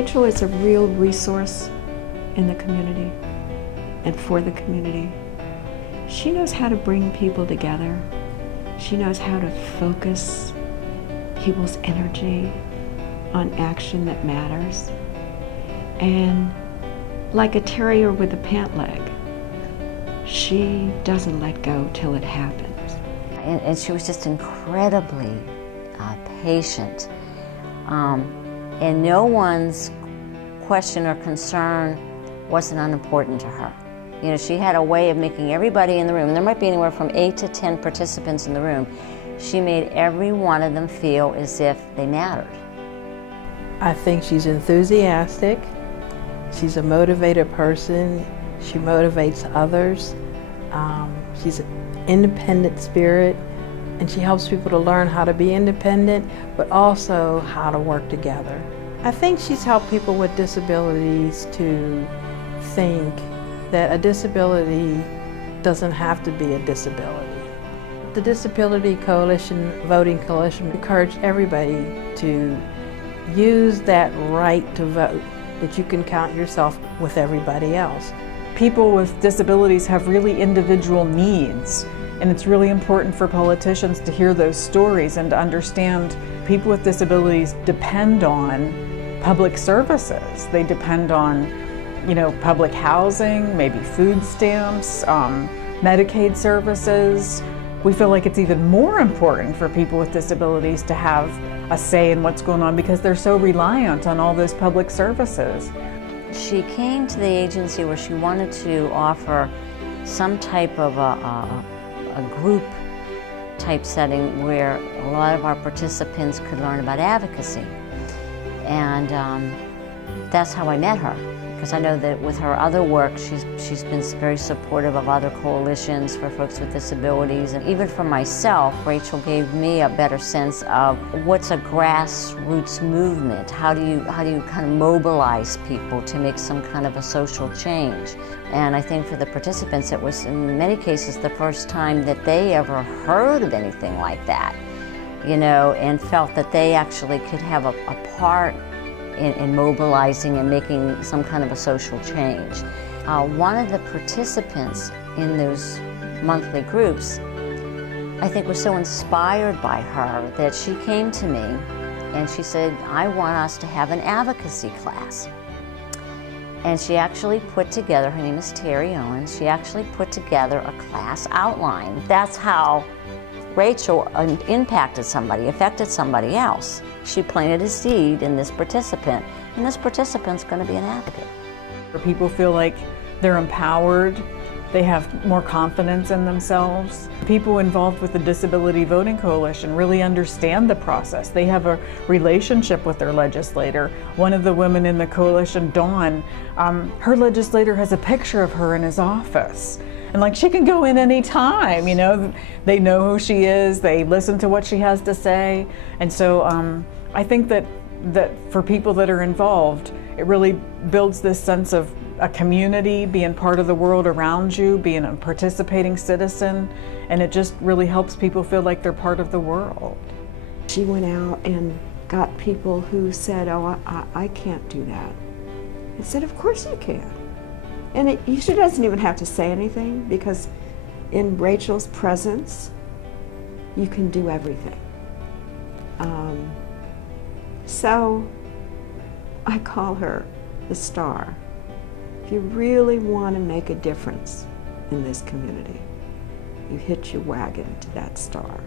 Rachel is a real resource in the community and for the community. She knows how to bring people together. She knows how to focus people's energy on action that matters. And like a terrier with a pant leg, she doesn't let go till it happens. And she was just incredibly patient. And no one's question or concern wasn't unimportant to her. You know, she had a way of making everybody in the room, and there might be anywhere from 8 to 10 participants in the room, she made every one of them feel as if they mattered. I think she's enthusiastic. She's a motivated person. She motivates others. She's an independent spirit, and she helps people to learn how to be independent, but also how to work together. I think she's helped people with disabilities to think that a disability doesn't have to be a disability. The Disability Coalition, Voting Coalition, encouraged everybody to use that right to vote, that you can count yourself with everybody else. People with disabilities have really individual needs, and it's really important for politicians to hear those stories and to understand people with disabilities depend on public services. They depend on, you know, public housing, maybe food stamps, Medicaid services. We feel like it's even more important for people with disabilities to have a say in what's going on because they're so reliant on all those public services. She came to the agency where she wanted to offer some type of a group type setting where a lot of our participants could learn about advocacy. And that's how I met her, because I know that with her other work, she's been very supportive of other coalitions for folks with disabilities. And even for myself, Rachel gave me a better sense of what's a grassroots movement. How do you kind of mobilize people to make some kind of a social change? And I think for the participants, it was in many cases the first time that they ever heard of anything like that, you know, and felt that they actually could have a part in mobilizing and making some kind of a social change. One of the participants in those monthly groups, I think, was so inspired by her that she came to me and she said, I want us to have an advocacy class. And she actually put together, her name is Terry Owens, she actually put together a class outline. That's how Rachel impacted somebody, affected somebody else. She planted a seed in this participant, and this participant's going to be an advocate. People feel like they're empowered, they have more confidence in themselves. People involved with the Disability Voting Coalition really understand the process. They have a relationship with their legislator. One of the women in the coalition, Dawn, her legislator has a picture of her in his office. And like, she can go in any time, you know, they know who she is, they listen to what she has to say. And so I think that for people that are involved, it really builds this sense of a community, being part of the world around you, being a participating citizen, and it just really helps people feel like they're part of the world. She went out and got people who said, oh, I can't do that. I said, of course you can. And she doesn't even have to say anything, because in Rachel's presence, you can do everything. So I call her the star. If you really want to make a difference in this community, you hitch your wagon to that star.